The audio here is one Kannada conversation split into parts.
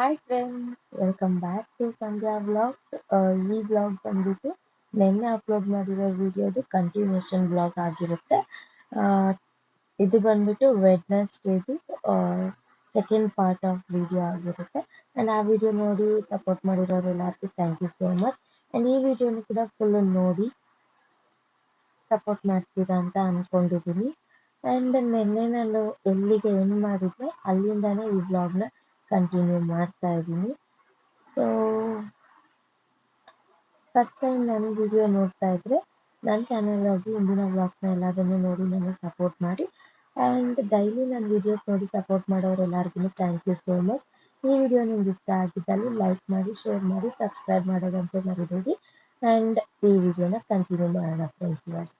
Hi friends, welcome back to Sandhya vlogs. ಈ ವ್ಲಾಗ್ ಬಂದ್ಬಿಟ್ಟು ನಿನ್ನೆ ಅಪ್ಲೋಡ್ ಮಾಡಿರೋ ವಿಡಿಯೋದು ಕಂಟಿನ್ಯೂಷನ್ ವ್ಲಾಗ್ ಆಗಿರುತ್ತೆ. ಆ, ಇದು ಬಂದ್ಬಿಟ್ಟು ವೆಡ್ನೆಸ್ಡೇದು ಸೆಕೆಂಡ್ ಪಾರ್ಟ್ ಆಫ್ ವಿಡಿಯೋ ಆಗಿರುತ್ತೆ. ಆ್ಯಂಡ್ ಆ ವಿಡಿಯೋ ನೋಡಿ ಸಪೋರ್ಟ್ ಮಾಡಿರೋರು ಎಲ್ಲರಿಗೂ thank you so much. And ಈ ವಿಡಿಯೋನು ಕೂಡ ಫುಲ್ ನೋಡಿ ಸಪೋರ್ಟ್ ಮಾಡ್ತೀರಾ ಅಂತ ಅಂದ್ಕೊಂಡಿದ್ದೀನಿ. ಆ್ಯಂಡ್ ನಿನ್ನೆ ನಾನು ಎಲ್ಲಿಗೆ ಎಂಡ್ ಮಾಡಿದ್ದೆ ಅಲ್ಲಿಂದಾನೇ ಈ ವ್ಲಾಗ್ನ ಕಂಟಿನ್ಯೂ ಮಾಡ್ತಾ ಇದ್ದೀನಿ. ಸೊ ಫಸ್ಟ್ ಟೈಮ್ ನಾನು ವಿಡಿಯೋ ನೋಡ್ತಾ ಇದ್ರೆ ನನ್ನ ಚಾನಲ್ ಹೋಗಿ ಇಂದಿನ ವ್ಲಾಗ್ಸ್ನ ಎಲ್ಲದನ್ನು ನೋಡಿ ನನಗೆ ಸಪೋರ್ಟ್ ಮಾಡಿ. ಆ್ಯಂಡ್ ಡೈಲಿ ನನ್ನ ವೀಡಿಯೋಸ್ ನೋಡಿ ಸಪೋರ್ಟ್ ಮಾಡೋರು ಎಲ್ಲರಿಗೂ ಥ್ಯಾಂಕ್ ಯು ಸೋ ಮಚ್. ಈ ವಿಡಿಯೋ ನಿಮ್ಗೆ ಇಷ್ಟ ಆಗಿದ್ದಲ್ಲಿ ಲೈಕ್ ಮಾಡಿ, ಶೇರ್ ಮಾಡಿ, ಸಬ್ಸ್ಕ್ರೈಬ್ ಮಾಡೋದಂತೂ ಮರಿಬೇಡಿ. ಆ್ಯಂಡ್ ಈ ವಿಡಿಯೋನ ಕಂಟಿನ್ಯೂ ಮಾಡೋಣ ಫ್ರೆಂಡ್ಸ್.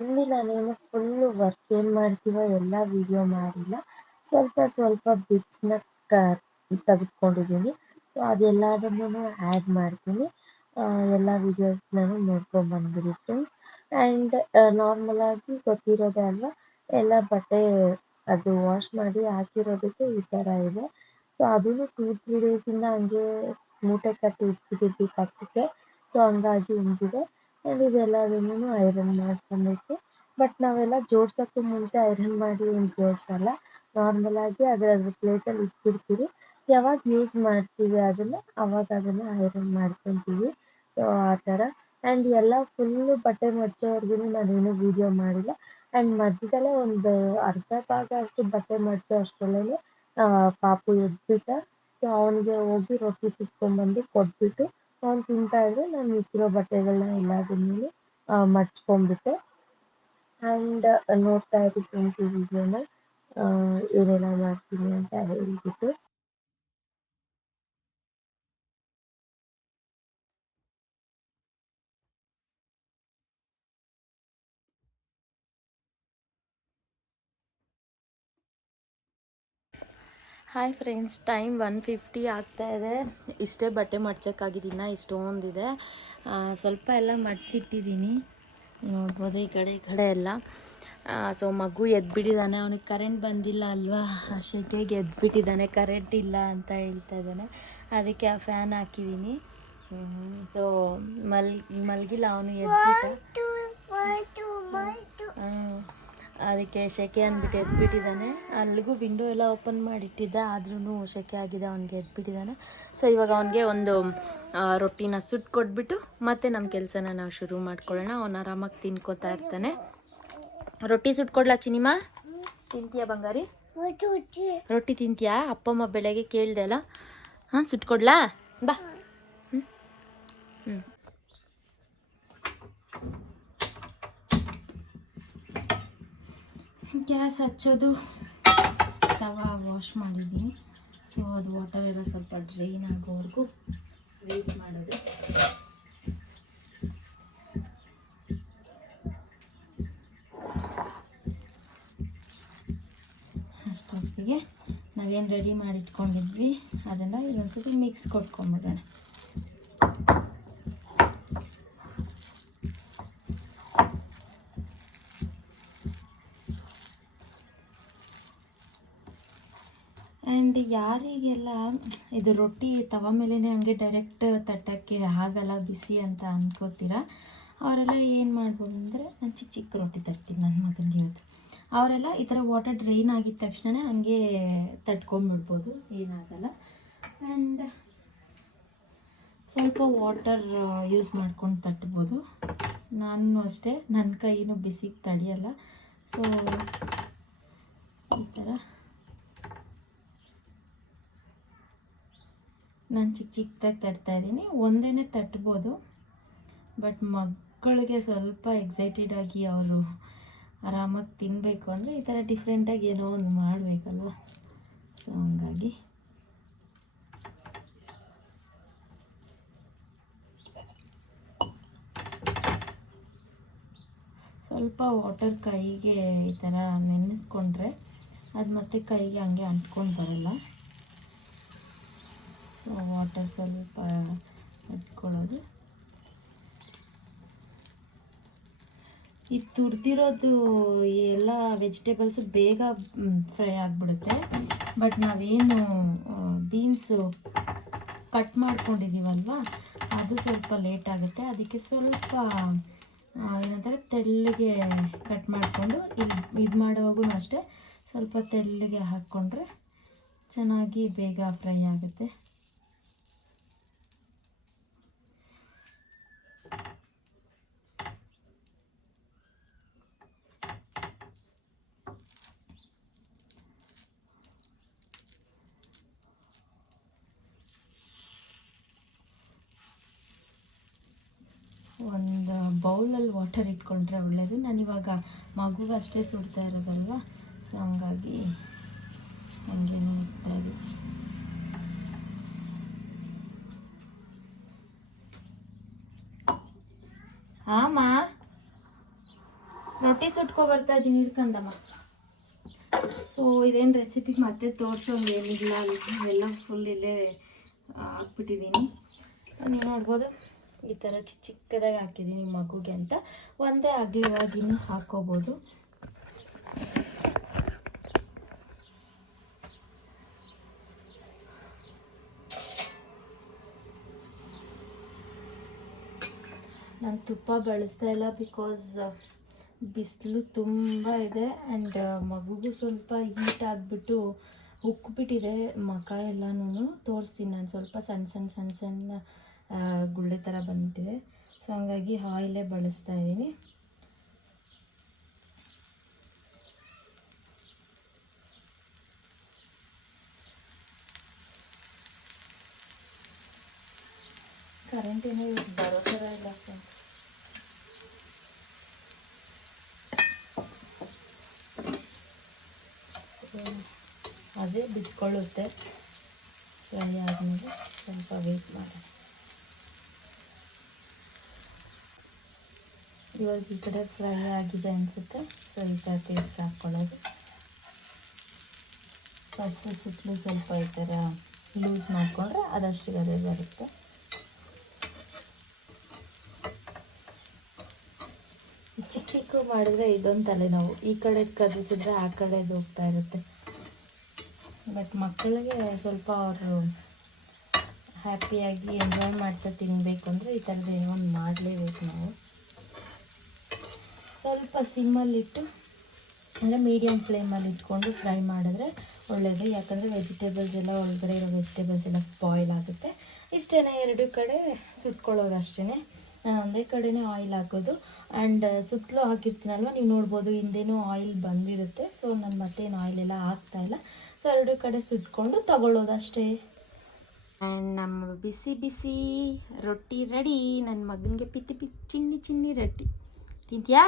ಇಲ್ಲಿ ನಾನೇನು ಫುಲ್ಲು ವರ್ಕ್ ಏನು ಮಾಡ್ತೀವೋ ಎಲ್ಲ ವಿಡಿಯೋ ಮಾಡಿಲ್ಲ. ಸ್ವಲ್ಪ ಸ್ವಲ್ಪ ಬಿಟ್ಸ್ನ ತೆಗೆದುಕೊಂಡಿದ್ದೀನಿ. ಸೊ ಅದೆಲ್ಲದನ್ನು ಆ್ಯಡ್ ಮಾಡ್ತೀನಿ. ಎಲ್ಲ ವಿಡಿಯೋಸ್ನೂ ನೋಡ್ಕೊಂಡ್ಬಂದ್ಬಿಡಿ ಫ್ರೆಂಡ್ಸ್. ಆ್ಯಂಡ್ ನಾರ್ಮಲಾಗಿ ಗೊತ್ತಿರೋದೇ ಅಲ್ವಾ, ಎಲ್ಲ ಬಟ್ಟೆ ಅದು ವಾಶ್ ಮಾಡಿ ಹಾಕಿರೋದಕ್ಕೆ ಈ ಥರ ಇದೆ. ಸೊ ಅದೂ 2-3 ಡೇಸಿಂದ ಹಂಗೆ ಮೂಟೆ ಕಟ್ಟಿ ಇಟ್ಬಿಟ್ಟಿದ್ವಿ ಪಕ್ಕಕ್ಕೆ. ಸೊ ಹಂಗಾಗಿ ಹಿಂಗಿದೆ. ಆ್ಯಂಡ್ ಇದೆಲ್ಲದನ್ನು ಐರನ್ ಮಾಡ್ಕೊಬೇಕು. ಬಟ್ ನಾವೆಲ್ಲ ಜೋಡ್ಸೋಕ್ಕೂ ಮುಂಚೆ ಐರನ್ ಮಾಡಿ ಏನು ಜೋಡಿಸಲ್ಲ. ನಾರ್ಮಲಾಗಿ ಅದರ ಪ್ಲೇಸಲ್ಲಿ ಇಟ್ಬಿಡ್ತೀವಿ. ಯಾವಾಗ ಯೂಸ್ ಮಾಡ್ತೀವಿ ಅದನ್ನು ಅವಾಗ ಅದನ್ನು ಐರನ್ ಮಾಡ್ಕೊತೀವಿ. ಸೊ ಆ ಥರ. ಆ್ಯಂಡ್ ಎಲ್ಲ ಫುಲ್ಲು ಬಟ್ಟೆ ಮಡ್ಚೋವರೆಗೂ ನಾನೇನು ವೀಡಿಯೋ ಮಾಡಿಲ್ಲ. ಆ್ಯಂಡ್ ಮಧ್ಯದಲ್ಲೇ ಒಂದು ಅರ್ಧ ಭಾಗ ಅಷ್ಟು ಬಟ್ಟೆ ಮಡ್ಚೋ ಅಷ್ಟರಲ್ಲೇ ಪಾಪು ಎದ್ಬಿಟ್ಟ. ಸೊ ಅವನಿಗೆ ಹೋಗಿ ರೊಟ್ಟಿ ಸಿಕ್ಕೊಂಡ್ಬಂದು ಕೊಟ್ಬಿಟ್ಟು ಅವ್ನು ತಿಂತಾ ಇದ್ರೆ ನಾನು ಮಿಕ್ಕಿರೋ ಬಟ್ಟೆಗಳನ್ನ ಎಲ್ಲದನ್ನೂ ಮಡ್ಚ್ಕೊಂಡ್ಬಿಟ್ಟೆ. ಆ್ಯಂಡ್ ನೋಡ್ತಾ ಇರಿ ಫ್ರೆಂಡ್ಸ್ ಈ ವಿಡಿಯೋನ ಏನೆಲ್ಲ ಮಾಡ್ತೀನಿ ಅಂತ ಹೇಳ್ಬಿಟ್ಟು. ಹಾಯ್ ಫ್ರೆಂಡ್ಸ್, ಟೈಮ್ 1:50 ಆಗ್ತಾಯಿದೆ. ಇಷ್ಟೇ ಬಟ್ಟೆ ಮಡ್ಚೋಕ್ಕಾಗಿದ್ದೀನ, ಇಷ್ಟೊಂದಿದೆ. ಸ್ವಲ್ಪ ಎಲ್ಲ ಮಡ್ಚಿಟ್ಟಿದ್ದೀನಿ, ನೋಡ್ಬೋದು ಈ ಕಡೆ ಎಲ್ಲ. ಸೊ ಮಗು ಎದ್ಬಿಟ್ಟಿದ್ದಾನೆ, ಅವನಿಗೆ ಕರೆಂಟ್ ಬಂದಿಲ್ಲ ಅಲ್ವಾ, ಶೆಕೆಗೆ ಎದ್ಬಿಟ್ಟಿದ್ದಾನೆ. ಕರೆಂಟ್ ಇಲ್ಲ ಅಂತ ಹೇಳ್ತಾ ಇದ್ದಾನೆ, ಅದಕ್ಕೆ ಆ ಫ್ಯಾನ್ ಹಾಕಿದ್ದೀನಿ. ಸೊ ಮಲಗಿಲ್ಲ ಅವನು, ಎದ್ಬಿಟ್ಟ. ಅದಕ್ಕೆ ಸೆಕೆ ಅಂದ್ಬಿಟ್ಟು ಎದ್ಬಿಟ್ಟಿದ್ದಾನೆ. ಅಲ್ಲಿಗೂ ವಿಂಡೋ ಎಲ್ಲ ಓಪನ್ ಮಾಡಿಟ್ಟಿದ್ದೆ, ಆದ್ರೂ ಸೆಕೆ ಆಗಿದೆ, ಅವನಿಗೆ ಎದ್ಬಿಟ್ಟಿದ್ದಾನೆ. ಸೊ ಇವಾಗ ಅವನಿಗೆ ಒಂದು ರೊಟ್ಟಿನ ಸುಟ್ಕೊಟ್ಬಿಟ್ಟು ಮತ್ತೆ ನಮ್ಮ ಕೆಲಸನ ನಾವು ಶುರು ಮಾಡ್ಕೊಳ್ಳೋಣ. ಅವನು ಆರಾಮಾಗಿ ತಿನ್ಕೋತಾ ಇರ್ತಾನೆ. ರೊಟ್ಟಿ ಸುಟ್ಕೊಡ್ಲಾ ಚಿನಿಮಾ? ತಿಂತೀಯಾ ಬಂಗಾರಿ? ರೊಟ್ಟಿ ತಿಂತೀಯಾ? ಅಪ್ಪಮ್ಮ ಬೆಳಗ್ಗೆ ಕೇಳ್ದೆ ಅಲ್ಲ. ಹಾಂ, ಸುಟ್ಕೊಡ್ಲಾ? ಬಾ. ಹ್ಞೂ ಗ್ಯಾಸ್ ಹಚ್ಚೋದು, ತವಾ ವಾಶ್ ಮಾಡಿದ್ದೀನಿ. ಸೊ ಅದು ವಾಟರ್ ಎಲ್ಲ ಸ್ವಲ್ಪ ಡ್ರೈನ್ ಆಗೋವರೆಗೂ ವೇಟ್ ಮಾಡೋದು. ಅಷ್ಟೊತ್ತಿಗೆ ನಾವೇನು ರೆಡಿ ಮಾಡಿಟ್ಕೊಂಡಿದ್ವಿ ಅದನ್ನು ಇದೊಂದ್ಸತಿ ಮಿಕ್ಸ್ ಕೊಟ್ಕೊಂಡ್ಬಿಡೋಣ. ಆ್ಯಂಡ್ ಯಾರಿಗೆಲ್ಲ ಇದು ರೊಟ್ಟಿ ತವ ಮೇಲೇ ಹಂಗೆ ಡೈರೆಕ್ಟ್ ತಟ್ಟಕ್ಕೆ ಆಗಲ್ಲ ಬಿಸಿ ಅಂತ ಅನ್ಕೋತೀರ, ಅವರೆಲ್ಲ ಏನು ಮಾಡ್ಬೋದು ಅಂದರೆ, ನಾನು ಚಿಕ್ಕ ರೊಟ್ಟಿ ತರ್ತೀನಿ ನನ್ನ ಮಗನಿಗೆ ಇವತ್ತು. ಅವರೆಲ್ಲ ಈ ಥರ ವಾಟರ್ ಡ್ರೈನ್ ಆಗಿದ ತಕ್ಷಣ ಹಂಗೆ ತಟ್ಕೊಂಡ್ಬಿಡ್ಬೋದು, ಏನಾಗಲ್ಲ. ಆ್ಯಂಡ್ ಸ್ವಲ್ಪ ವಾಟರ್ ಯೂಸ್ ಮಾಡ್ಕೊಂಡು ತಟ್ಬೋದು. ನಾನು ಅಷ್ಟೇ, ನನ್ನ ಕೈನೂ ಬಿಸಿಗೆ ತಡೆಯಲ್ಲ. ಸೊ ಈ ಥರ ನಾನು ಚಿಕ್ಕದಾಗಿ ತಟ್ತಾಯಿದ್ದೀನಿ. ಒಂದೇ ತಟ್ಬೋದು, ಬಟ್ ಮಕ್ಕಳಿಗೆ ಸ್ವಲ್ಪ ಎಕ್ಸೈಟೆಡಾಗಿ ಅವರು ಆರಾಮಾಗಿ ತಿನ್ನಬೇಕು ಅಂದರೆ ಈ ಥರ ಡಿಫ್ರೆಂಟಾಗಿ ಏನೋ ಒಂದು ಮಾಡಬೇಕಲ್ವ. ಸೊ ಹಂಗಾಗಿ ಸ್ವಲ್ಪ ವಾಟರ್ ಕೈಗೆ ಈ ಥರ ನೆನೆಸ್ಕೊಂಡ್ರೆ ಅದು ಮತ್ತೆ ಕೈಗೆ ಹಂಗೆ ಅಂಟ್ಕೊಂಡು ಬರಲ್ಲ. ವಾಟರ್ ಸ್ವಲ್ಪ ಇಟ್ಕೊಳ್ಳೋದು. ಈ ತುರಿದಿರೋದು ಎಲ್ಲ ವೆಜಿಟೇಬಲ್ಸು ಬೇಗ ಫ್ರೈ ಆಗಿಬಿಡುತ್ತೆ. ಬಟ್ ನಾವೇನು ಬೀನ್ಸು ಕಟ್ ಮಾಡ್ಕೊಂಡಿದ್ದೀವಲ್ವ ಅದು ಸ್ವಲ್ಪ ಲೇಟ್ ಆಗುತ್ತೆ. ಅದಕ್ಕೆ ಸ್ವಲ್ಪ ಏನಂತಾರೆ ತೆಳ್ಳಗೆ ಕಟ್ ಮಾಡಿಕೊಂಡು ಇದು ಮಾಡುವಾಗೂ ಅಷ್ಟೇ ಸ್ವಲ್ಪ ತೆಳ್ಳಗೆ ಹಾಕ್ಕೊಂಡ್ರೆ ಚೆನ್ನಾಗಿ ಬೇಗ ಫ್ರೈ ಆಗುತ್ತೆ. ಒಂದು ಬೌಲಲ್ಲಿ ವಾಟರ್ ಇಟ್ಕೊಂಡ್ರೆ ಒಳ್ಳೆಯದು. ನಾನಿವಾಗ ಮಗುಗೆ ಅಷ್ಟೇ ಸುಡ್ತಾ ಇರೋದಲ್ವ, ಸೊ ಹಂಗಾಗಿ ಹಂಗೇನೆ ಇಡ್ತಾ ಇದ್ದೀನಿ. ಆಮ ರೊಟ್ಟಿ ಸುಟ್ಕೊ ಬರ್ತಾ ಇದ್ದೀನಿ ಇರ್ಕಂದಮ್ಮ. ಸೊ ಇದೇನು ರೆಸಿಪಿ ಮತ್ತೆ ತೋರಿಸೋಂಗೆ ಏನಿಲ್ಲ, ಇವೆಲ್ಲ ಫುಲ್ ಇಲ್ಲೇ ಹಾಕ್ಬಿಟ್ಟಿದ್ದೀನಿ. ನೀವು ನೋಡ್ಬೋದು ಈ ಥರ ಚಿಕ್ಕ ಚಿಕ್ಕದಾಗಿ ಹಾಕಿದ್ದೀನಿ ಮಗುಗೆ ಅಂತ. ಒಂದೇ ಅಗಲವಾಗಿನೂ ಹಾಕ್ಕೋಬೋದು. ನಾನು ತುಪ್ಪ ಬಳಸ್ತಾ ಇಲ್ಲ, ಬಿಕಾಸ್ ಬಿಸಿಲು ತುಂಬ ಇದೆ ಆ್ಯಂಡ್ ಮಗುಗೂ ಸ್ವಲ್ಪ ಹೀಟ್ ಆಗಿಬಿಟ್ಟು ಉಕ್ಬಿಟ್ಟಿದೆ ಮುಖ ಎಲ್ಲನೂ. ತೋರಿಸ್ತೀನಿ ನಾನು, ಸ್ವಲ್ಪ ಸಣ್ಣ ಸಣ್ಣ ಸಣ್ಣ ಸಣ್ಣ ಗುಳ್ಳೆ ಥರ ಬಂದ್ಬಿಟ್ಟಿದೆ. ಸೊ ಹಂಗಾಗಿ ಆಯಿಲೇ ಬಳಸ್ತಾ ಇದ್ದೀನಿ. ಕರೆಂಟ್ ಏನೋ ಇವತ್ತು ಬರೋ ಥರ ಇಲ್ಲ ಫ್ರೆಂಡ್ಸ್. ಅದೇ ಬಿಟ್ಕೊಳ್ಳುತ್ತೆ. ಫ್ರೈ ಆದಮೇಲೆ ಸ್ವಲ್ಪ ವೇಟ್ ಮಾಡೋಣ. ಇವಾಗ ಈ ಕಡೆ ಫ್ರೈ ಆಗಿದೆ ಅನಿಸುತ್ತೆ. ಸ್ವಲ್ಪ ತಿರ್ಗಿಸಿ ಹಾಕ್ಕೊಳ್ಳೋದು. ಫಸ್ಟು ಸುತ್ತಲೂ ಸ್ವಲ್ಪ ಈ ಥರ ಲೂಸ್ ಮಾಡಿಕೊಂಡ್ರೆ ಅದಷ್ಟಿಗೆ ಅದೇ ಬರುತ್ತೆ. ಚಿಕ್ಕ ಚಿಕ್ಕ ಮಾಡಿದ್ರೆ ಇದೊಂದು ತಲೆನೋವು, ಈ ಕಡೆ ಕದಿಸಿದ್ರೆ ಆ ಕಡೆದು ಹೋಗ್ತಾ ಇರುತ್ತೆ. ಬಟ್ ಮಕ್ಕಳಿಗೆ ಸ್ವಲ್ಪ ಅವರು ಹ್ಯಾಪಿಯಾಗಿ ಎಂಜಾಯ್ ಮಾಡ್ತಾ ತಿನ್ನಬೇಕು ಅಂದರೆ ಈ ಥರದ್ದು ಏನೋ ಒಂದು ಮಾಡಲೇಬೇಕು ನಾವು. ಸ್ವಲ್ಪ ಸಿಮ್ಮಲ್ಲಿಟ್ಟು ಅಂದರೆ ಮೀಡಿಯಮ್ ಫ್ಲೇಮಲ್ಲಿ ಇಟ್ಕೊಂಡು ಫ್ರೈ ಮಾಡಿದ್ರೆ ಒಳ್ಳೆಯದು. ಯಾಕಂದರೆ ವೆಜಿಟೇಬಲ್ಸ್ ಎಲ್ಲ ಒಳಗಡೆ ಇರೋ ವೆಜಿಟೇಬಲ್ಸ್ ಎಲ್ಲ ಬಾಯ್ಲ್ ಆಗುತ್ತೆ. ಇಷ್ಟೇ, ಎರಡು ಕಡೆ ಸುಟ್ಕೊಳ್ಳೋದು ಅಷ್ಟೇ. ನಾನು ಒಂದೇ ಕಡೆನೇ ಆಯಿಲ್ ಹಾಕೋದು. ಆ್ಯಂಡ್ ಸುತ್ತಲೂ ಹಾಕಿರ್ತೀನಲ್ವ, ನೀವು ನೋಡ್ಬೋದು ಹಿಂದೇನೂ ಆಯಿಲ್ ಬಂದಿರುತ್ತೆ. ಸೊ ನಾನು ಮತ್ತೇನು ಆಯಿಲ್ ಎಲ್ಲ ಹಾಕ್ತಾಯಿಲ್ಲ. ಸೊ ಎರಡು ಕಡೆ ಸುಟ್ಕೊಂಡು ತಗೊಳ್ಳೋದು ಅಷ್ಟೇ. ಆ್ಯಂಡ್ ನಮ್ಮ ಬಿಸಿ ಬಿಸಿ ರೊಟ್ಟಿ ರೆಡಿ. ನನ್ನ ಮಗನಿಗೆ ಪಿತ್ತಿ ಚಿನ್ನಿ ಚಿನ್ನಿ ರೊಟ್ಟಿ. ತಿಂತೀಯಾ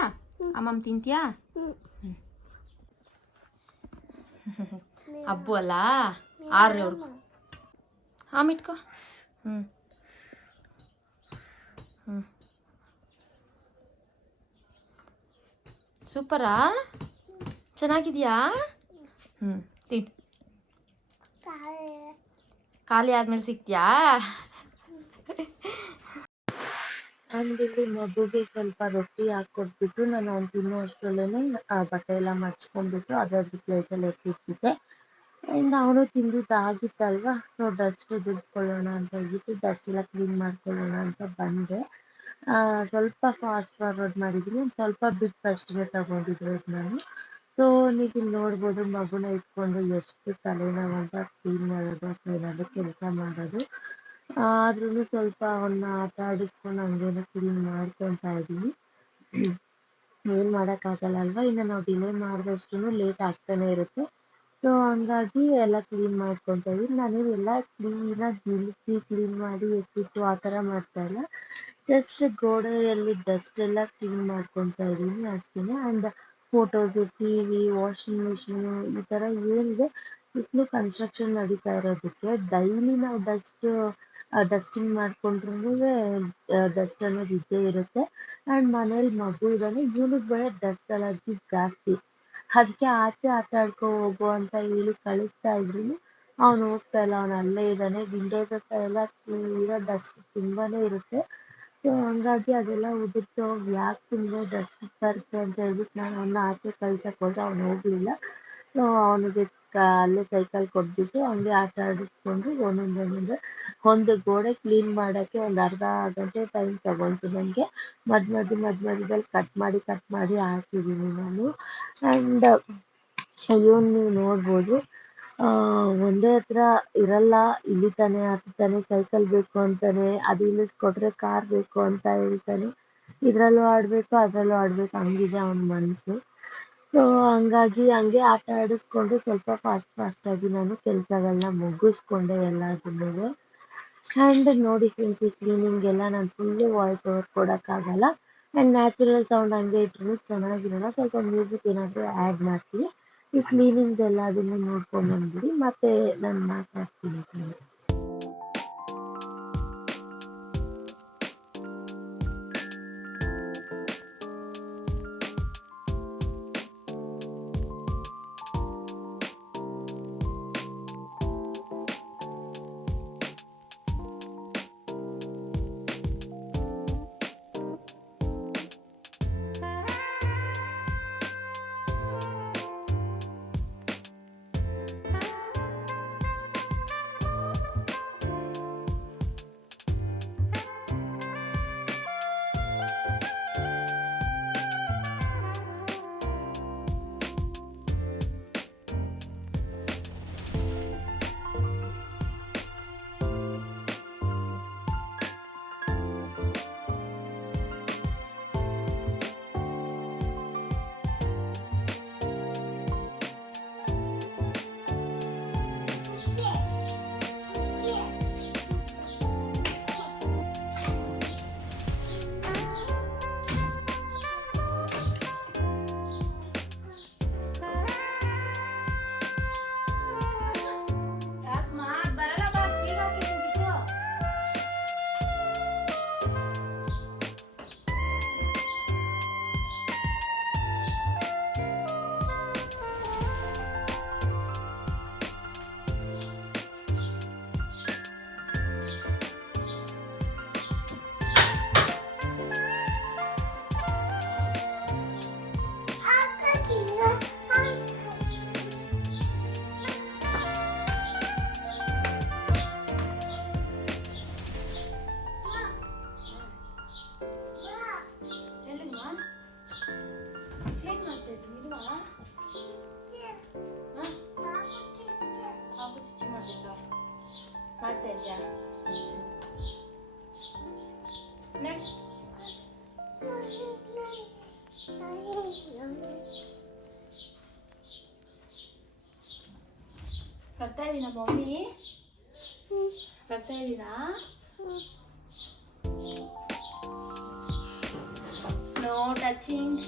ಅಮ್ಮಮ್ಮ, ತಿಂತೀಯಾ? ಹಬ್ಬು ಅಲ್ಲ, ಆರ್ರಿ ಅವ್ರಿಗೂ ಆಮಿಟ್ಕೋ. ಸೂಪರಾ, ಚೆನ್ನಾಗಿದೆಯಾ? ತಿನ್. ಖಾಲಿ ಆದ್ಮೇಲೆ ಸಿಗ್ತೀಯಾ? ಅಂದಿಲ್ಲಿ ಮಗುಗೆ ಸ್ವಲ್ಪ ರೊಟ್ಟಿ ಹಾಕ್ಕೊಟ್ಬಿಟ್ಟು ನಾನು ಅವ್ನು ತಿನ್ನೋ ಅಷ್ಟರಲ್ಲೇ ಬಟ್ಟೆ ಎಲ್ಲ ಮಡ್ಚ್ಕೊಂಡ್ಬಿಟ್ಟು ಅದಾದ್ರ ಪ್ಲೇಟಲ್ಲಿ ಎತ್ತಿಟ್ಬಿಟ್ಟೆ. ಆ್ಯಂಡ್ ಅವನು ತಿಂದಿದ್ದಾಗಿತ್ತಲ್ವ, ಸೊ ಡಸ್ಟ್ ದುಡ್ಸ್ಕೊಳ್ಳೋಣ ಅಂತ ಹೇಳ್ಬಿಟ್ಟು ಡಸ್ಟ್ ಎಲ್ಲ ಕ್ಲೀನ್ ಮಾಡ್ಕೊಳ್ಳೋಣ ಅಂತ ಬಂದೆ. ಸ್ವಲ್ಪ ಫಾಸ್ಟ್ ಫಾರ್ವರ್ಡ್ ಮಾಡಿದ್ದೀನಿ, ಸ್ವಲ್ಪ ಬಿಟ್ಸ್ ಅಷ್ಟೇ ತಗೊಂಡಿರೋದು ನಾನು. ಸೊ ನೀವು ಇಲ್ಲಿ ನೋಡ್ಬೋದು ಮಗುನ ಇಟ್ಕೊಂಡು ಎಷ್ಟು ತಲೆನೋವು ಅಂತ ಕ್ಲೀನ್ ಮಾಡೋದು ಅಥವಾ ಏನಾದರೂ ಕೆಲಸ ಮಾಡೋದು. ಆದ್ರೂ ಸ್ವಲ್ಪ ಅವನ್ನ ಆಟ ಆಡಿಸ್ಕೊಂಡು ಹಂಗೇನೋ ಕ್ಲೀನ್ ಮಾಡ್ಕೊತಾ ಇದ್ದೀನಿ. ಏನು ಮಾಡೋಕ್ಕಾಗಲ್ಲ ಅಲ್ವಾ, ಇನ್ನು ನಾವು ಡಿಲೇ ಮಾಡಿದಷ್ಟು ಲೇಟ್ ಆಗ್ತಾನೆ ಇರುತ್ತೆ. ಸೊ ಹಂಗಾಗಿ ಎಲ್ಲ ಕ್ಲೀನ್ ಮಾಡ್ಕೊತಾ ಇದ್ದೀನಿ. ನಾನೇನು ಎಲ್ಲ ಕ್ಲೀನಾಗಿ ನಿಲ್ಲಿಸಿ ಕ್ಲೀನ್ ಮಾಡಿ ಎತ್ತಿಟ್ಟು ಆ ಥರ ಮಾಡ್ತಾ ಇಲ್ಲ. ಜಸ್ಟ್ ಗೋಡೆಯಲ್ಲಿ ಡಸ್ಟ್ ಎಲ್ಲ ಕ್ಲೀನ್ ಮಾಡ್ಕೊತಾ ಇದ್ದೀನಿ ಅಷ್ಟೇ. And photos, TV, washing machine ಈ ಥರ ಏನಿದೆ ಸುತ್ತಲೂ ಕನ್ಸ್ಟ್ರಕ್ಷನ್ ನಡೀತಾ ಇರೋದಕ್ಕೆ ಡೈಲಿ ನಾವು ಡಸ್ಟಿಂಗ್ ಮಾಡ್ಕೊಂಡ್ರೂ ಡಸ್ಟ್ ಅನ್ನೋದು ಇದ್ದೇ ಇರುತ್ತೆ. ಆ್ಯಂಡ್ ಮನೇಲಿ ಮಗು ಇದ್ದಾನೆ, ಇವನಿಗೆ ಬೇರೆ ಡಸ್ಟ್ ಅಲರ್ಜಿ ಜಾಸ್ತಿ. ಅದಕ್ಕೆ ಆಚೆ ಆಟ ಆಡ್ಕೊ ಹೋಗು ಅಂತ ಹೇಳಿ ಕಳಿಸ್ತಾ ಇದ್ರು, ಅವನು ಹೋಗ್ತಾ ಇಲ್ಲ. ಅವನು ಅಲ್ಲೇ ಇದ್ದಾನೆ. ವಿಂಡೋಸ್ ಹತ್ರ ಎಲ್ಲ ತೀರಾ ಡಸ್ಟ್ ತುಂಬಾ ಇರುತ್ತೆ. ಸೊ ಹಂಗಾಗಿ ಅದೆಲ್ಲ ಉದುರ್ಸೋ ಯಾಕೆ ಸುಮ್ಮನೆ ಡಸ್ಟ್ ಬರುತ್ತೆ ಅಂತ ಹೇಳ್ಬಿಟ್ಟು ನಾನು ಅವನ್ನ ಆಚೆ ಕಳ್ಸಕ್ಕೆ ಹೋದ್ರೆ ಅವ್ನು ಹೋಗಲಿಲ್ಲ. ಸೊ ಅವನಿಗೆ ಅಲ್ಲೇ ಸೈಕಲ್ ಕೊಟ್ಬಿಟ್ಟು ಹಂಗೆ ಆಟ ಆಡಿಸ್ಕೊಂಡು ಒಂದು ಗೋಡೆ ಕ್ಲೀನ್ ಮಾಡೋಕ್ಕೆ ಒಂದು ಅರ್ಧ ಗಂಟೆ ಟೈಮ್ ತಗೊಳ್ತು ನನಗೆ. ಮಧ್ಯದಲ್ಲಿ ಕಟ್ ಮಾಡಿ ಹಾಕಿದ್ದೀನಿ ನಾನು. ಆ್ಯಂಡ್ ಇವನು ನೀವು ನೋಡ್ಬೋದು, ಒಂದೇ ಹತ್ರ ಇರಲ್ಲ, ಇಳಿತಾನೆ ಹತ್ತಾನೆ, ಸೈಕಲ್ ಬೇಕು ಅಂತಾನೆ, ಅದು ಇಳಿಸ್ಕೊಟ್ರೆ ಕಾರ್ ಬೇಕು ಅಂತ ಹೇಳ್ತಾನೆ, ಇದ್ರಲ್ಲೂ ಆಡಬೇಕು ಅದರಲ್ಲೂ ಆಡಬೇಕು, ಹಂಗಿದೆ ಅವನ ಮನಸ್ಸು. ಸೊ ಹಂಗಾಗಿ ಹಂಗೆ ಆಟ ಆಡಿಸ್ಕೊಂಡು ಸ್ವಲ್ಪ ಫಾಸ್ಟಾಗಿ ನಾನು ಕೆಲಸಗಳನ್ನ ಮುಗಿಸ್ಕೊಂಡೆ ಎಲ್ಲದನ್ನೂ. ಆ್ಯಂಡ್ ನೋಡಿ ಫ್ರೆಂಡ್ಸ್, ಈ ಕ್ಲೀನಿಂಗ್ ಎಲ್ಲ ನಾನು ಫುಲ್ಲು ವಾಯ್ಸ್ ಓವರ್ ಕೊಡೋಕ್ಕಾಗಲ್ಲ. ಆ್ಯಂಡ್ ನ್ಯಾಚುರಲ್ ಸೌಂಡ್ ಹಂಗೆ ಇಟ್ಟರು ಚೆನ್ನಾಗಿರಲ್ಲ, ಸ್ವಲ್ಪ ಮ್ಯೂಸಿಕ್ ಏನಾದರೂ ಆ್ಯಡ್ ಮಾಡ್ತೀನಿ. ಈ ಕ್ಲೀನಿಂಗ್ ಎಲ್ಲ ಅದನ್ನು ನೋಡ್ಕೊಂಡು ಬಂದ್ಬಿಡಿ, ಮತ್ತೆ ನಾನು ಮಾತಾಡ್ತೀನಿ ಫ್ರೆಂಡ್ಸ್. ಮಾಡ್ತಾ ಇದೆಯಾ? ಬರ್ತಾ ಇದೀನಾ ಮಮ್ಮಿ? ಬರ್ತಾ ಇದೀನಾ? No touching.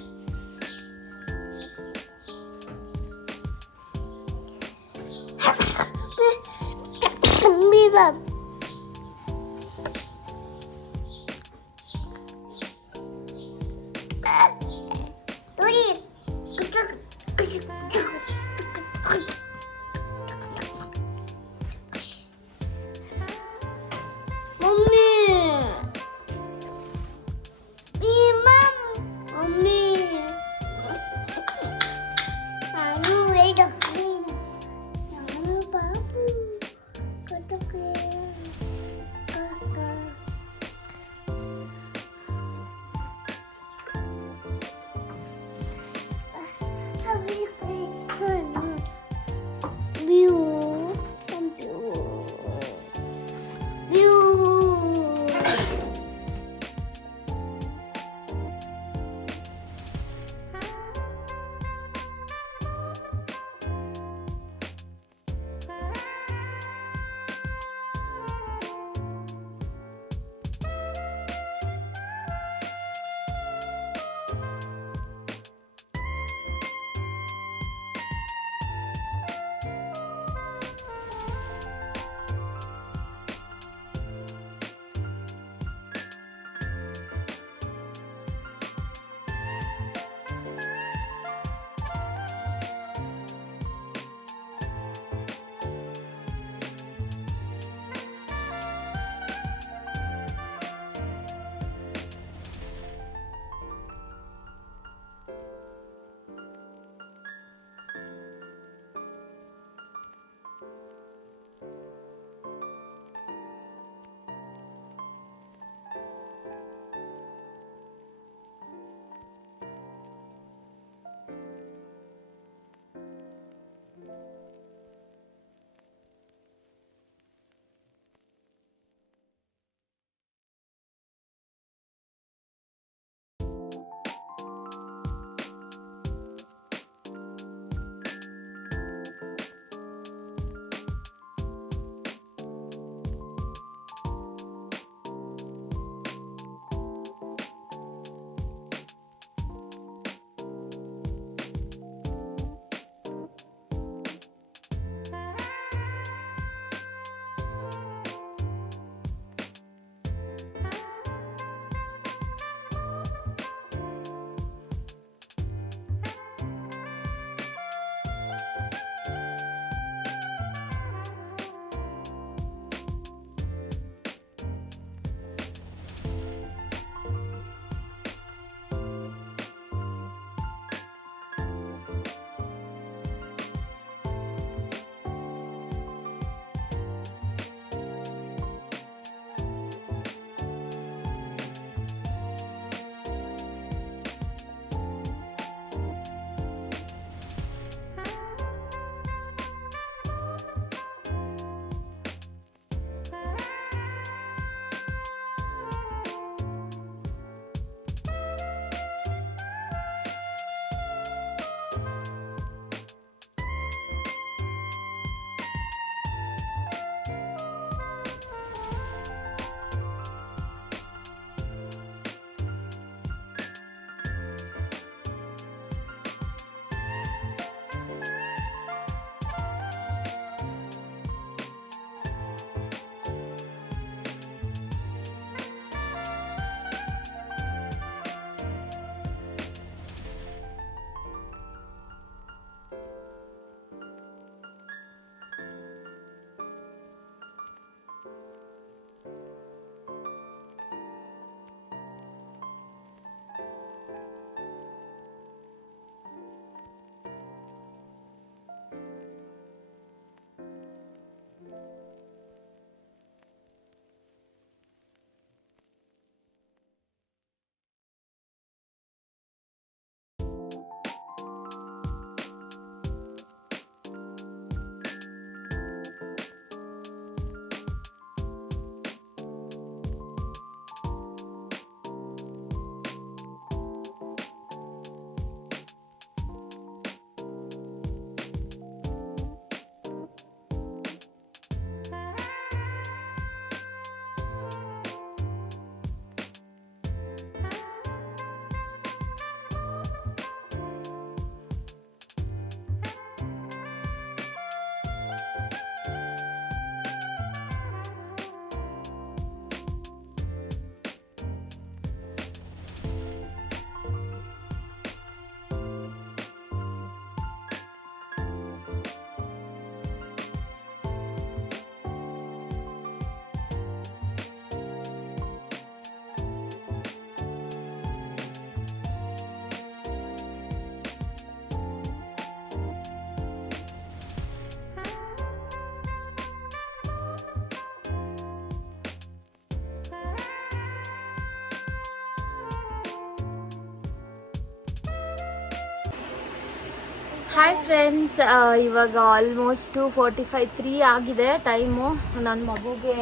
ಹಾಯ್ ಫ್ರೆಂಡ್ಸ್, ಇವಾಗ ಆಲ್ಮೋಸ್ಟ್ 2:45 ಆಗಿದೆ ಟೈಮು. ನನ್ನ ಮಗುಗೆ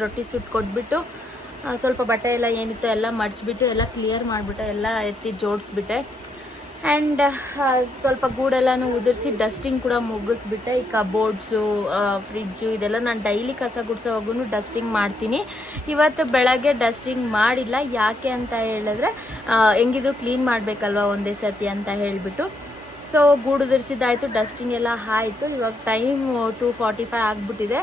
ರೊಟ್ಟಿ ಸುಟ್ಟು ಕೊಟ್ಬಿಟ್ಟು ಸ್ವಲ್ಪ ಬಟ್ಟೆ ಎಲ್ಲ ಏನಿತ್ತು ಎಲ್ಲ ಮಡಚಿಬಿಟ್ಟು ಎಲ್ಲ ಕ್ಲಿಯರ್ ಮಾಡಿಬಿಟ್ಟೆ, ಎಲ್ಲ ಎತ್ತಿ ಜೋಡಿಸ್ಬಿಟ್ಟೆ. ಆ್ಯಂಡ್ ಸ್ವಲ್ಪ ಗೂಡೆಲ್ಲನೂ ಉದುರಿಸಿ ಡಸ್ಟಿಂಗ್ ಕೂಡ ಮುಗಿಸ್ಬಿಟ್ಟೆ. ಈ ಕಬೋರ್ಡ್ಸು, ಫ್ರಿಜ್ಜು ಇದೆಲ್ಲ ನಾನು ಡೈಲಿ ಕಸ ಗುಡಿಸೋವಾಗೂ ಡಸ್ಟಿಂಗ್ ಮಾಡ್ತೀನಿ. ಇವತ್ತು ಬೆಳಗ್ಗೆ ಡಸ್ಟಿಂಗ್ ಮಾಡಿಲ್ಲ. ಯಾಕೆ ಅಂತ ಹೇಳಿದ್ರೆ ಹೆಂಗಿದ್ರು ಕ್ಲೀನ್ ಮಾಡಬೇಕಲ್ವ ಒಂದೇ ಸರ್ತಿ ಅಂತ ಹೇಳಿಬಿಟ್ಟು. ಸೊ ಗೂಡು ಉದುರಿಸಿದ್ದಾಯಿತು, ಡಸ್ಟಿಂಗ್ ಎಲ್ಲ ಆಯಿತು. ಇವಾಗ ಟೈಮ್ 2:45 ಆಗಿಬಿಟ್ಟಿದೆ.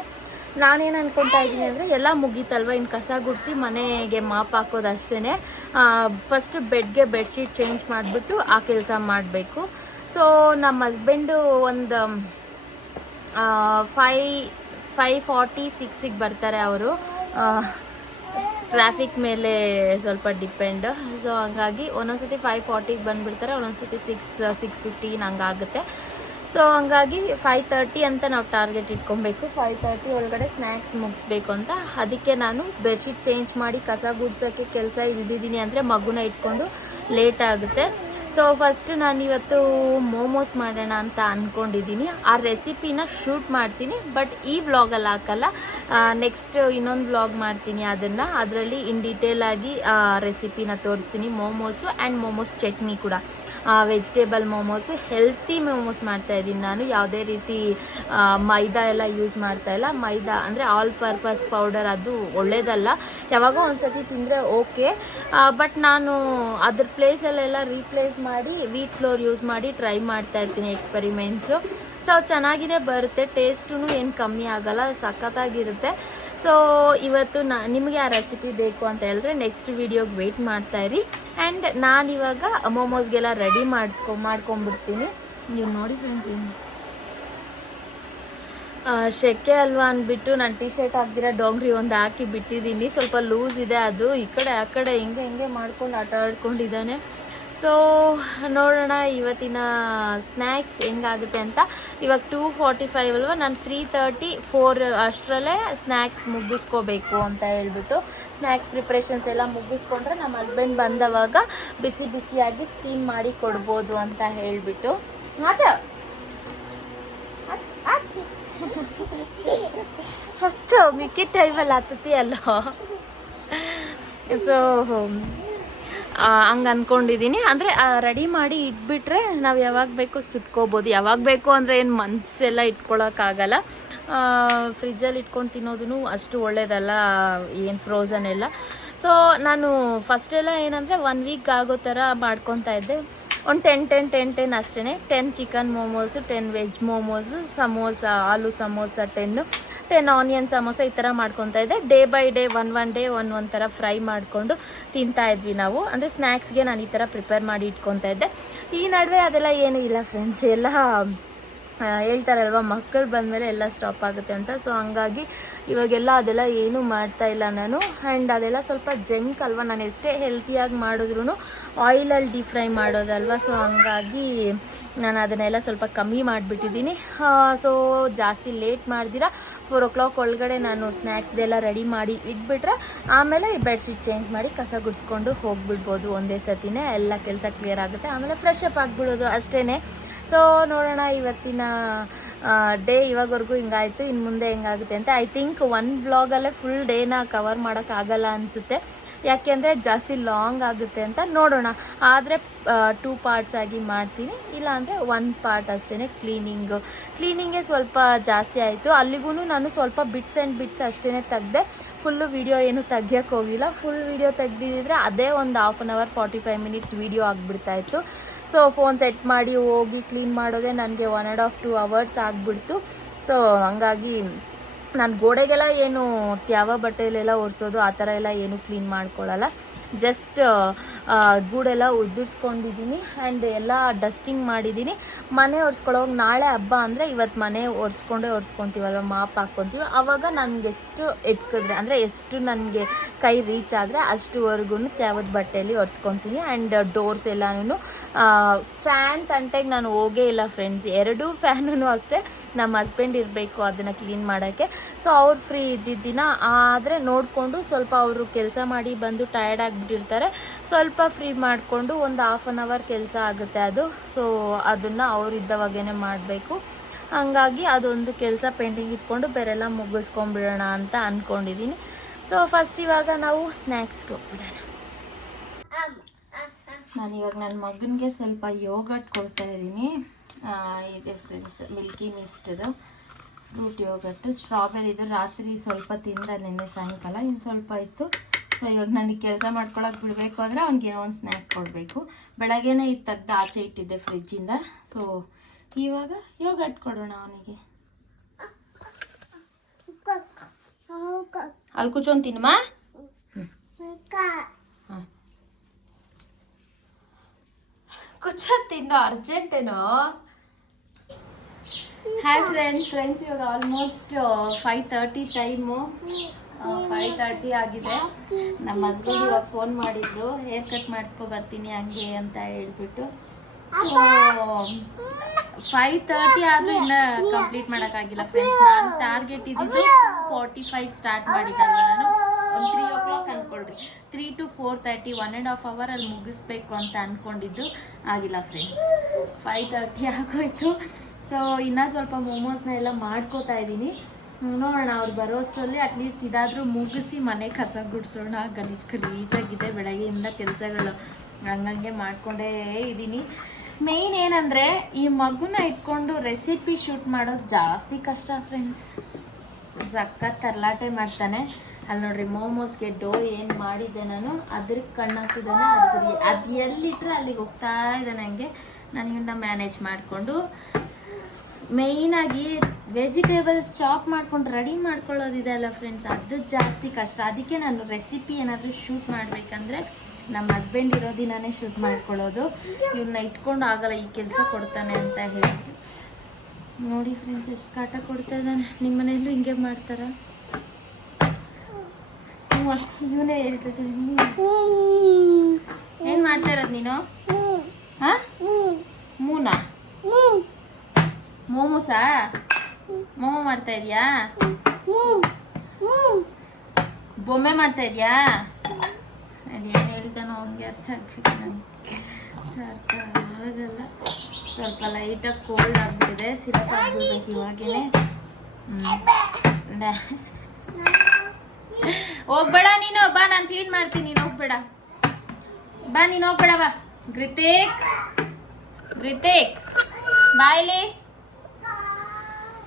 ನಾನೇನು ಅನ್ಕೊತಾ ಇದ್ದೀನಿ ಅಂದರೆ ಎಲ್ಲ ಮುಗೀತಲ್ವ, ಇನ್ನು ಕಸ ಗುಡಿಸಿ ಮನೆಗೆ ಮಾಪ್ ಹಾಕೋದು ಅಷ್ಟೇ. ಫಸ್ಟು ಬೆಡ್ಗೆ ಬೆಡ್ಶೀಟ್ ಚೇಂಜ್ ಮಾಡಿಬಿಟ್ಟು ಆ ಕೆಲಸ ಮಾಡಬೇಕು. ಸೊ ನಮ್ಮ ಹಸ್ಬೆಂಡು ಒಂದು 5:46 ಬರ್ತಾರೆ. ಅವರು ಟ್ರಾಫಿಕ್ ಮೇಲೆ ಸ್ವಲ್ಪ ಡಿಪೆಂಡ್. ಸೊ ಹಂಗಾಗಿ ಒಂದೊಂದ್ಸತಿ 5:40 ಬಂದುಬಿಡ್ತಾರೆ, ಒಂದೊಂದ್ಸತಿ 6:15 ಹಂಗಾಗುತ್ತೆ. ಸೊ ಹಂಗಾಗಿ 5:30 ಅಂತ ನಾವು ಟಾರ್ಗೆಟ್ ಇಟ್ಕೊಬೇಕು. 5:30 ಒಳಗಡೆ ಸ್ನ್ಯಾಕ್ಸ್ ಮುಗಿಸ್ಬೇಕು ಅಂತ. ಅದಕ್ಕೆ ನಾನು ಬೆಡ್ಶೀಟ್ ಚೇಂಜ್ ಮಾಡಿ ಕಸ ಗುಡ್ಸೋಕ್ಕೆ ಕೆಲಸ ಇಳಿದಿದ್ದೀನಿ. ಅಂದರೆ ಮಗುನ ಇಟ್ಕೊಂಡು ಲೇಟ್ ಆಗುತ್ತೆ. ಸೊ ಫಸ್ಟು ನಾನಿವತ್ತು ಮೋಮೋಸ್ ಮಾಡೋಣ ಅಂತ ಅಂದ್ಕೊಂಡಿದ್ದೀನಿ. ಆ ರೆಸಿಪಿನ ಶೂಟ್ ಮಾಡ್ತೀನಿ, ಬಟ್ ಈ ವ್ಲಾಗಲ್ಲಿ ಹಾಕಲ್ಲ. ನೆಕ್ಸ್ಟ್ ಇನ್ನೊಂದು ವ್ಲಾಗ್ ಮಾಡ್ತೀನಿ ಅದನ್ನು. ಅದರಲ್ಲಿ ಇನ್ ಡೀಟೇಲಾಗಿ ರೆಸಿಪಿನ ತೋರಿಸ್ತೀನಿ. ಮೋಮೋಸು ಆ್ಯಂಡ್ ಮೋಮೋಸ್ ಚಟ್ನಿ ಕೂಡ, ವೆಜಿಟೇಬಲ್ ಮೋಮೋಸು, ಹೆಲ್ತಿ ಮೋಮೋಸ್ ಮಾಡ್ತಾಯಿದ್ದೀನಿ ನಾನು. ಯಾವುದೇ ರೀತಿ ಮೈದಾ ಎಲ್ಲ ಯೂಸ್ ಮಾಡ್ತಾಯಿಲ್ಲ. ಮೈದಾ ಅಂದರೆ ಆಲ್ ಪರ್ಪಸ್ ಪೌಡರ್, ಅದು ಒಳ್ಳೆಯದಲ್ಲ. ಯಾವಾಗೋ ಒಂದು ಸತಿ ತಿಂದರೆ ಓಕೆ, ಬಟ್ ನಾನು ಅದ್ರ ಪ್ಲೇಸಲ್ಲೆಲ್ಲ ರೀಪ್ಲೇಸ್ ಮಾಡಿ ವೀಟ್ ಫ್ಲೋರ್ ಯೂಸ್ ಮಾಡಿ ಟ್ರೈ ಮಾಡ್ತಾಯಿರ್ತೀನಿ ಎಕ್ಸ್ಪೆರಿಮೆಂಟ್ಸು. ಸೊ ಚೆನ್ನಾಗಿಯೇ ಬರುತ್ತೆ, ಟೇಸ್ಟೂ ಏನು ಕಮ್ಮಿ ಆಗೋಲ್ಲ, ಸಖತ್ತಾಗಿರುತ್ತೆ. ಸೊ ಇವತ್ತು ನಿಮಗೆ ಆ ರೆಸಿಪಿ ಬೇಕು ಅಂತ ಹೇಳಿದ್ರೆ ನೆಕ್ಸ್ಟ್ ವೀಡಿಯೋಗೆ ವೆಯ್ಟ್ ಮಾಡ್ತಾಯಿರಿ. ಆ್ಯಂಡ್ ನಾನಿವಾಗ ಮೋಮೋಸ್ಗೆಲ್ಲ ರೆಡಿ ಮಾಡ್ಕೊಂಬಿಡ್ತೀನಿ. ನೀವು ನೋಡಿ ಫ್ರೆಂಡ್ಸ್, ಶೆಕೆ ಅಲ್ವಾ ಅಂದ್ಬಿಟ್ಟು ನಾನು ಟೀ ಶರ್ಟ್ ಹಾಕ್ದಿರ ಡೋಂಗ್ರಿ ಒಂದು ಹಾಕಿ ಬಿಟ್ಟಿದ್ದೀನಿ. ಸ್ವಲ್ಪ ಲೂಸ್ ಇದೆ, ಅದು ಈ ಕಡೆ ಆ ಕಡೆ ಹಿಂಗೆ ಮಾಡ್ಕೊಂಡು ಆಟ ಆಡ್ಕೊಂಡಿದ್ದಾನೆ. ಸೊ ನೋಡೋಣ ಇವತ್ತಿನ ಸ್ನ್ಯಾಕ್ಸ್ ಹೆಂಗಾಗುತ್ತೆ ಅಂತ. ಇವಾಗ 2:45 ಅಲ್ವ, ನಾನು 3:30-4 ಅಷ್ಟರಲ್ಲೇ ಸ್ನ್ಯಾಕ್ಸ್ ಮುಗಿಸ್ಕೋಬೇಕು ಅಂತ ಹೇಳ್ಬಿಟ್ಟು ಸ್ನ್ಯಾಕ್ಸ್ ಪ್ರಿಪ್ರೇಷನ್ಸ್ ಎಲ್ಲ ಮುಗಿಸ್ಕೊಂಡ್ರೆ ನಮ್ಮ ಹಸ್ಬೆಂಡ್ ಬಂದವಾಗ ಬಿಸಿ ಬಿಸಿಯಾಗಿ ಸ್ಟೀಮ್ ಮಾಡಿ ಕೊಡ್ಬೋದು ಅಂತ ಹೇಳಿಬಿಟ್ಟು. ಹಚ್ಚೋ ಮಿಕ್ಕಿ ಟೈಮಲ್ಲಿ ಹತ್ತತಿ ಅಲ್ಲ. ಸೊ ಹಂಗೆ ಅಂದ್ಕೊಂಡಿದ್ದೀನಿ. ಅಂದರೆ ರೆಡಿ ಮಾಡಿ ಇಟ್ಬಿಟ್ರೆ ನಾವು ಯಾವಾಗ ಬೇಕೋ ಸುಟ್ಕೋಬೋದು. ಯಾವಾಗ ಬೇಕು ಅಂದರೆ ಏನು ಮಂತ್ಸೆಲ್ಲ ಇಟ್ಕೊಳ್ಳೋಕ್ಕಾಗಲ್ಲ. ಫ್ರಿಜ್ಜಲ್ಲಿ ಇಟ್ಕೊಂಡು ತಿನ್ನೋದು ಅಷ್ಟು ಒಳ್ಳೆಯದಲ್ಲ, ಏನು ಫ್ರೋಝನ್ ಎಲ್ಲ. ಸೊ ನಾನು ಫಸ್ಟೆಲ್ಲ ಏನಂದರೆ 1 ವೀಕ್ ಆಗೋ ಥರ ಮಾಡ್ಕೊತಾ ಇದ್ದೆ. ಒಂದು 10 ಅಷ್ಟೇ. 10 ಚಿಕನ್ ಮೋಮೋಸು, 10 ವೆಜ್ ಮೋಮೋಸು, ಸಮೋಸ, ಆಲೂ ಸಮೋಸ 10 ಆನಿಯನ್ ಸಮೋಸ, ಈ ಥರ ಮಾಡ್ಕೊತಾ ಇದ್ದೆ. Day by day one day ಒಂದು ಥರ ಫ್ರೈ ಮಾಡಿಕೊಂಡು ತಿಂತಾಯಿದ್ವಿ ನಾವು. ಅಂದರೆ ಸ್ನ್ಯಾಕ್ಸ್ಗೆ ನಾನು ಈ ಥರ ಪ್ರಿಪೇರ್ ಮಾಡಿ ಇಟ್ಕೊತಾ ಇದ್ದೆ. ಈ ನಡುವೆ ಅದೆಲ್ಲ ಏನೂ ಇಲ್ಲ ಫ್ರೆಂಡ್ಸ್. ಎಲ್ಲ ಹೇಳ್ತಾರಲ್ವ, ಮಕ್ಕಳು ಬಂದಮೇಲೆ ಎಲ್ಲ ಸ್ಟಾಪ್ ಆಗುತ್ತೆ ಅಂತ. ಸೊ ಹಂಗಾಗಿ ಇವಾಗೆಲ್ಲ ಅದೆಲ್ಲ ಏನೂ ಮಾಡ್ತಾಯಿಲ್ಲ ನಾನು. ಆ್ಯಂಡ್ ಅದೆಲ್ಲ ಸ್ವಲ್ಪ ಜಂಕ್ ಅಲ್ವ, ನಾನು ಎಷ್ಟೇ ಹೆಲ್ತಿಯಾಗಿ ಮಾಡಿದ್ರೂ ಆಯಿಲಲ್ಲಿ ಡೀಪ್ ಫ್ರೈ ಮಾಡೋದಲ್ವ. ಸೊ ಹಂಗಾಗಿ ನಾನು ಅದನ್ನೆಲ್ಲ ಸ್ವಲ್ಪ ಕಮ್ಮಿ ಮಾಡಿಬಿಟ್ಟಿದ್ದೀನಿ. ಸೊ ಜಾಸ್ತಿ ಲೇಟ್ ಮಾಡ್ದಿರ 4 o'clock ಒಳಗಡೆ ನಾನು ಸ್ನ್ಯಾಕ್ಸ್ದೆಲ್ಲ ರೆಡಿ ಮಾಡಿ ಇಟ್ಬಿಟ್ರೆ ಆಮೇಲೆ ಬೆಡ್ಶೀಟ್ ಚೇಂಜ್ ಮಾಡಿ ಕಸ ಗುಡಿಸ್ಕೊಂಡು ಹೋಗಿಬಿಡ್ಬೋದು ಒಂದೇ ಸತಿನೇ. ಎಲ್ಲ ಕೆಲಸ ಕ್ಲಿಯರ್ ಆಗುತ್ತೆ. ಆಮೇಲೆ ಫ್ರೆಶ್ ಅಪ್ ಆಗಿಬಿಡೋದು ಅಷ್ಟೇ. ಸೊ ನೋಡೋಣ ಇವತ್ತಿನ ಡೇ ಇವಾಗವರೆಗೂ ಹಿಂಗಾಯಿತು, ಇನ್ನು ಮುಂದೆ ಹೆಂಗಾಗುತ್ತೆ ಅಂತ. ಐ ಥಿಂಕ್ 1 ವ್ಲಾಗಲ್ಲೇ ಫುಲ್ ಡೇನ ಕವರ್ ಮಾಡೋಕ್ಕಾಗಲ್ಲ ಅನಿಸುತ್ತೆ, ಯಾಕೆಂದರೆ ಜಾಸ್ತಿ ಲಾಂಗ್ ಆಗುತ್ತೆ ಅಂತ. ನೋಡೋಣ, ಆದರೆ 2 ಪಾರ್ಟ್ಸ್ ಆಗಿ ಮಾಡ್ತೀನಿ, ಇಲ್ಲಾಂದರೆ 1 ಪಾರ್ಟ್ ಅಷ್ಟೇ. ಕ್ಲೀನಿಂಗೇ ಸ್ವಲ್ಪ ಜಾಸ್ತಿ ಆಯಿತು. ಅಲ್ಲಿಗೂ ನಾನು ಸ್ವಲ್ಪ ಬಿಟ್ಸ್ ಅಷ್ಟೇ ತೆಗ್ದೆ. ಫುಲ್ಲು ವೀಡಿಯೋ ಏನು ತೆಗಿಯೋಕ್ಕೆ ಹೋಗಿಲ್ಲ. ಫುಲ್ ವೀಡಿಯೋ ತೆಗ್ದಿದ್ದರೆ ಅದೇ ಒಂದು 1/2 hour 45 minutes ವೀಡಿಯೋ ಆಗಿಬಿಡ್ತಾಯಿತ್ತು. ಸೊ ಫೋನ್ ಸೆಟ್ ಮಾಡಿ ಹೋಗಿ ಕ್ಲೀನ್ ಮಾಡೋದೇ ನನಗೆ 1.5-2 hours ಆಗಿಬಿಡ್ತು. ಸೊ ಹಂಗಾಗಿ ನಾನು ಗೋಡೆಗೆಲ್ಲ ಏನು ತ್ಯಾವ ಬಟ್ಟೆಯಲ್ಲೆಲ್ಲ ಒರೆಸೋದು ಆ ಥರ ಎಲ್ಲ ಏನು ಕ್ಲೀನ್ ಮಾಡ್ಕೊಳ್ಳಲ್ಲ. ಜಸ್ಟ್ ಗೂಡೆಲ್ಲ ಉದುರಿಸ್ಕೊಂಡಿದ್ದೀನಿ ಆ್ಯಂಡ್ ಎಲ್ಲ ಡಸ್ಟಿಂಗ್ ಮಾಡಿದ್ದೀನಿ. ಮನೆ ಒರೆಸ್ಕೊಳ್ಳೋವಾಗ ನಾಳೆ ಹಬ್ಬ ಅಂದರೆ ಇವತ್ತು ಮನೆ ಒರೆಸ್ಕೊತೀವಲ್ವ, ಮಾಪ್ ಹಾಕ್ಕೊತೀವಿ. ಆವಾಗ ನನಗೆ ಎಷ್ಟು ಎಟ್ಕಿದ್ರೆ ಅಂದರೆ ಎಷ್ಟು ನನಗೆ ಕೈ ರೀಚ್ ಆದರೆ ಅಷ್ಟುವರೆಗೂ ತ್ಯಾವದ ಬಟ್ಟೆಯಲ್ಲಿ ಒರೆಸ್ಕೊತೀನಿ. ಆ್ಯಂಡ್ ಡೋರ್ಸ್ ಎಲ್ಲನೂ ಫ್ಯಾನ್ ತಂಟೆಗೆ ನಾನು ಹೋಗೇ ಇಲ್ಲ ಫ್ರೆಂಡ್ಸ್. 2 ಫ್ಯಾನೂ ಅಷ್ಟೇ. ನಮ್ಮ ಹಸ್ಬೆಂಡ್ ಇರಬೇಕು ಅದನ್ನು ಕ್ಲೀನ್ ಮಾಡೋಕ್ಕೆ. ಸೊ ಅವ್ರು ಫ್ರೀ ಇದ್ದಿದ್ದ ದಿನ ಆದರೆ ನೋಡಿಕೊಂಡು ಸ್ವಲ್ಪ ಅವರು ಕೆಲಸ ಮಾಡಿ ಬಂದು ಟಯರ್ಡ್ ಆಗಿಬಿಟ್ಟಿರ್ತಾರೆ, ಸ್ವಲ್ಪ ಸ್ವಲ್ಪ ಫ್ರೀ ಮಾಡಿಕೊಂಡು ಒಂದು ಹಾಫ್ ಆನ್ ಅವರ್ ಕೆಲಸ ಆಗುತ್ತೆ ಅದು. ಸೊ ಅದನ್ನು ಅವರಿದ್ದವಾಗೇ ಮಾಡಬೇಕು. ಹಂಗಾಗಿ ಅದೊಂದು ಕೆಲಸ ಪೆಂಡಿಂಗ್ ಇಟ್ಕೊಂಡು ಬೇರೆಲ್ಲ ಮುಗಿಸ್ಕೊಂಬಿಡೋಣ ಅಂತ ಅಂದ್ಕೊಂಡಿದ್ದೀನಿ. ಸೊ ಫಸ್ಟ್ ಇವಾಗ ನಾವು ಸ್ನ್ಯಾಕ್ಸ್ಗೆ ಹೋಗ್ಬಿಡೋಣ. ನಾನಿವಾಗ ನನ್ನ ಮಗನಿಗೆ ಸ್ವಲ್ಪ ಯೋಗಟ್ ಕೊಡ್ತಾ ಇದ್ದೀನಿ. ಇದೆ ಫ್ರೆಂಡ್ಸ್, ಮಿಲ್ಕಿ ಮಿಸ್ಟ್ದು ಫ್ರೂಟ್ ಯೋಗಟ್ಟು, ಸ್ಟ್ರಾಬೆರಿದು. ರಾತ್ರಿ ಸ್ವಲ್ಪ ತಿಂದ ನೆನ್ನೆ ಸಾಯಂಕಾಲ, ಇನ್ನು ಸ್ವಲ್ಪ ಇತ್ತು. ಸೊ ಇವಾಗ ನನಗೆ ಕೆಲಸ ಮಾಡ್ಕೊಳಕ್ಕೆ ಬಿಡಬೇಕು ಅಂದರೆ ಅವ್ನಿಗೆ ಏನೋ ಒಂದು ಸ್ನ್ಯಾಕ್ ಕೊಡಬೇಕು. ಬೆಳಗ್ಗೆನೇ ಇದು ತೆಗ್ದು ಆಚೆ ಇಟ್ಟಿದ್ದೆ ಫ್ರಿಜ್ಜಿಂದ. ಸೊ ಇವಾಗ ಯೋಗಟ್ ಕೊಡೋಣ ಅವನಿಗೆ. ಅಲ್ಲಿ ಕೂತ್ಕೊಂಡು ತಿನ್ನಮ್ಮ. ಹಾಂ, ಕೂತ್ಕೊಂಡು ತಿನ್ನೋ, ಅರ್ಜೆಂಟೇನೋ. ಹಾಯ್ ಫ್ರೆಂಡ್ಸ್, ಇವಾಗ ಆಲ್ಮೋಸ್ಟ್ 5:30 ಟೈಮು. 5:30 ಆಗಿದೆ. ನಮ್ಮ ಹಸ್ಬೆಂಡ್ ಇವಾಗ ಫೋನ್ ಮಾಡಿದ್ರು, ಹೇರ್ ಕಟ್ ಮಾಡಿಸ್ಕೊ ಬರ್ತೀನಿ ಹಂಗೆ ಅಂತ ಹೇಳ್ಬಿಟ್ಟು. 5:30 ಆದರೂ ಇನ್ನೂ ಕಂಪ್ಲೀಟ್ ಮಾಡೋಕ್ಕಾಗಿಲ್ಲ ಫ್ರೆಂಡ್ಸ್. ನಾನು ಟಾರ್ಗೆಟ್ ಇದ್ದಿದ್ದು 45 ಸ್ಟಾರ್ಟ್ ಮಾಡಿದ್ದಲ್ಲ, ನಾನು ಒಂದು 3 o'clock ಅಂದ್ಕೊಳ್ರಿ, 3 to 4:30 1.5 hour ಅಲ್ಲಿ ಮುಗಿಸ್ಬೇಕು ಅಂತ ಅಂದ್ಕೊಂಡಿದ್ದು. ಆಗಿಲ್ಲ ಫ್ರೆಂಡ್ಸ್, 5:30 ಆಗೋಯ್ತು. ಸೊ ಇನ್ನೂ ಸ್ವಲ್ಪ ಮೋಮೋಸ್ನ ಎಲ್ಲ ಮಾಡ್ಕೋತಾ ಇದ್ದೀನಿ. ನೋಡೋಣ, ಅವ್ರು ಬರೋ ಅಷ್ಟರಲ್ಲಿ ಅಟ್ಲೀಸ್ಟ್ ಇದಾದರೂ ಮುಗಿಸಿ ಮನೆ ಕಸ ಗುಡಿಸೋಣ. ಗಲೀಜಾಗಿದೆ ಬೆಳಗ್ಗೆಯಿಂದ ಕೆಲಸಗಳು, ಹಂಗಂಗೆ ಮಾಡ್ಕೊಂಡೇ ಇದ್ದೀನಿ. ಮೇಯ್ನ್ ಏನಂದರೆ ಈ ಮಗುನ ಇಟ್ಕೊಂಡು ರೆಸಿಪಿ ಶೂಟ್ ಮಾಡೋದು ಜಾಸ್ತಿ ಕಷ್ಟ ಫ್ರೆಂಡ್ಸ್. ಸಖತ್ ತರ್ಲಾಟೆ ಮಾಡ್ತಾನೆ. ಅಲ್ಲಿ ನೋಡ್ರಿ, ಮೋಮೋಸ್ಗೆ ಡೋ ಏನು ಮಾಡಿದ್ದೆ ನಾನು, ಅದ್ರಿಗೆ ಕಣ್ಣಾಕಿದ್ದಾನೆ. ಅದು ಎಲ್ಲಿಟ್ರೆ ಅಲ್ಲಿಗೆ ಹೋಗ್ತಾ ಇದ್ದಾನೆ. ಹಂಗೆ ನಾನು ಇವನ್ನ ಮ್ಯಾನೇಜ್ ಮಾಡಿಕೊಂಡು, ಮೇಯ್ನಾಗಿ ವೆಜಿಟೇಬಲ್ಸ್ ಚಾಪ್ ಮಾಡ್ಕೊಂಡು ರೆಡಿ ಮಾಡ್ಕೊಳ್ಳೋದಿದೆ ಅಲ್ಲ ಫ್ರೆಂಡ್ಸ್, ಅದು ಜಾಸ್ತಿ ಕಷ್ಟ. ಅದಕ್ಕೆ ನಾನು ರೆಸಿಪಿ ಏನಾದರೂ ಶೂಟ್ ಮಾಡಬೇಕಂದ್ರೆ ನಮ್ಮ ಹಸ್ಬೆಂಡ್ ಇರೋ ದಿನವೇ ಶೂಟ್ ಮಾಡ್ಕೊಳ್ಳೋದು. ಇವನ್ನ ಇಟ್ಕೊಂಡು ಆಗಲ್ಲ, ಈ ಕೆಲಸ ಕೊಡ್ತಾನೆ ಅಂತ ಹೇಳಿ. ನೋಡಿ ಫ್ರೆಂಡ್ಸ್, ಎಷ್ಟು ಕಾಟ ಕೊಡ್ತಾ ಇದ್ದಾನೆ. ನಿಮ್ಮ ಮನೆಯಲ್ಲೂ ಹಿಂಗೆ ಮಾಡ್ತಾರ? ಇವನೇ ಹೇಳ್ತಿದ್ದಾನೆ. ಏನು ಮಾಡ್ತಾ ಇರೋದು ನೀನು? ಹಾಂ, ಮೂನಾ? ಮೋಮೋಸಾ? ಮೋಮೋ ಮಾಡ್ತಾ ಇದೆಯಾ? ಬೊಮ್ಮೆ ಮಾಡ್ತಾ ಇದೆಯಾ? ಅದೇನು ಹೇಳ್ತಾನೋ ಅವ್ನಿಗೆ ಅರ್ಥ ಆಗ್ಬೇಕು, ನನಗೆ ಅರ್ಥ ಆಗಲ್ಲ. ಸ್ವಲ್ಪ ಲೈಟಾಗಿ ಕೋಲ್ಡ್ ಆಗಿಬಿಟ್ಟಿದೆ, ಸಿರಪ್ ಆಗ್ಬಿಡ್ಬೇಕು ಇವಾಗೇ. ಹೋಗ್ಬೇಡ ನೀನು, ಬಾ, ನಾನು ಕ್ಲೀನ್ ಮಾಡ್ತೀನಿ. ನೀನು ಹೋಗ್ಬೇಡ, ಬಾ, ನೀನು ಹೋಗ್ಬೇಡ, ಬಾ. ಗ್ರಿತೇಕ್ ಬಾಯ್ಲಿ.